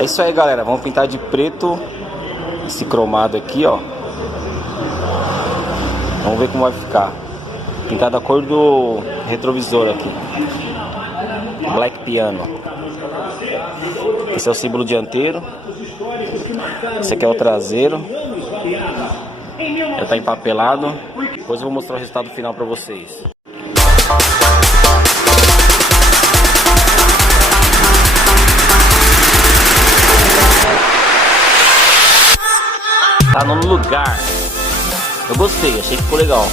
É isso aí, galera. Vamos pintar de preto esse cromado aqui, ó. Vamos ver como vai ficar. Pintar da cor do retrovisor aqui. Black Piano. Esse é o símbolo dianteiro. Esse aqui é o traseiro. Já tá empapelado. Depois eu vou mostrar o resultado final pra vocês. Tá no lugar. Eu gostei, achei que ficou legal.